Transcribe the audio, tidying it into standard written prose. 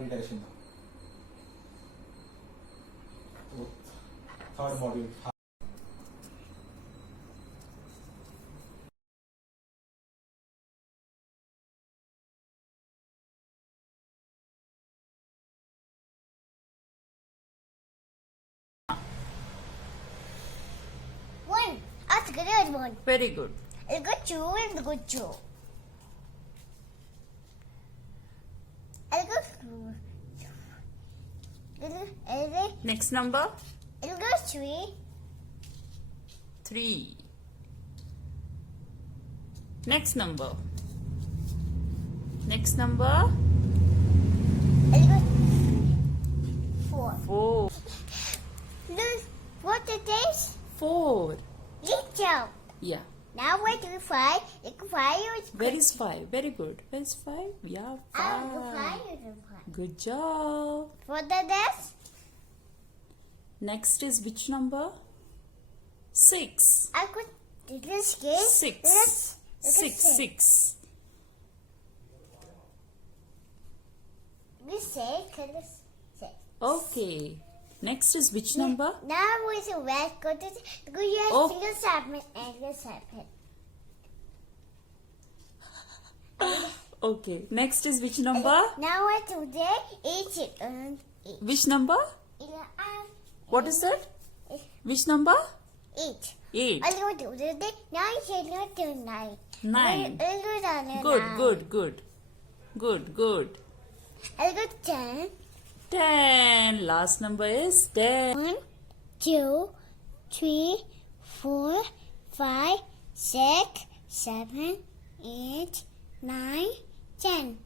Redirection. Third module. One. That's a good one. Very good. A good two and a good two. A good two. Next number? A good three. 3. Next number? Next number? A good four. 4. Look, what it is? 4. Little. Yeah. Now we're doing five. It's five. Where is 5? Very good. Where is 5? Yeah, 5. Good job. For the next, Next is which number? 6. I could do this game. 6. 6. We say, let's say. Okay. Next is which number? Now we say, let's go to the go yes, Oh. single segment and the segment. Okay. Next is which number? Now I today each and each. Which number? What is that? Which number? Each. 8. I'm going to do the 9, 9. 9. Good. I got 10. 10. Last number is 10. 1, 2, 3, 4, 5, 6, 7, 8, 9, 10.